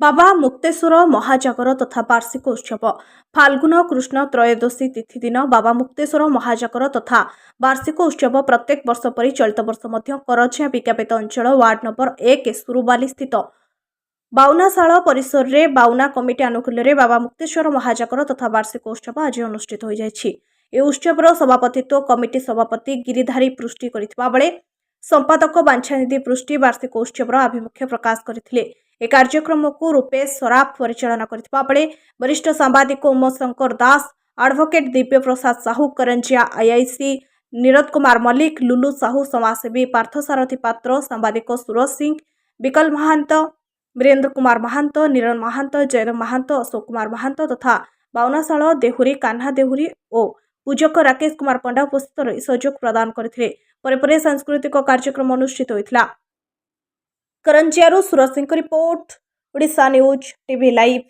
बाबा मुक्तेश्वर महाजागर तथा वार्षिक उत्सव फाल्गुन कृष्ण त्रयोदशी तिथि दिन बाबा मुक्तेश्वर महाजागर तथा वार्षिक उत्सव प्रत्येक वर्ष पर चलित वर्ष मध्य करछिया विज्ञापित अंचल वार्ड नंबर 1 सुरुबाली स्थित बाउनाशाला परिसर में बाउना कमिटी आनुकूल्य रे बाबा मुक्तेश्वर महाजागर तथा वार्षिक उत्सव आज अनुष्ठित हो जायछि। ए उत्सवर सभापतित्व कमिटी सभापति गिरिधारी पृष्टि करितबा बेले संपादक बांछानिधि पृष्टि वार्षिक उत्सवर आभिमुख्य प्रकाश करथिले। ए कार्यक्रम को रूपेश सराफ परिचालना करथिबा बेले वरिष्ठ सांबादिक उमाशंकर दास, एडवोकेट दिव्य प्रसाद साहू, करंजिया आईआईसी नीरद कुमार मल्लिक, लुलु साहू, समाजसेवी पार्थसारथी पात्र, सांबादिक सूरज सिंह, विकल महांत, वीरेंद्र कुमार महांत, निरन महांत, जयराम महांत, अशोक कुमार महांत तथा बाउनाशाला देहुरी, कान्हा देहुरी और पूजक राकेश कुमार पंडा उपस्थित रही सहयोग प्रदान करथिले। परे सांस्कृतिक कार्यक्रम अनुष्ठित होइथिला। करंजियारू Suraj Singh report, Odisha news TV live.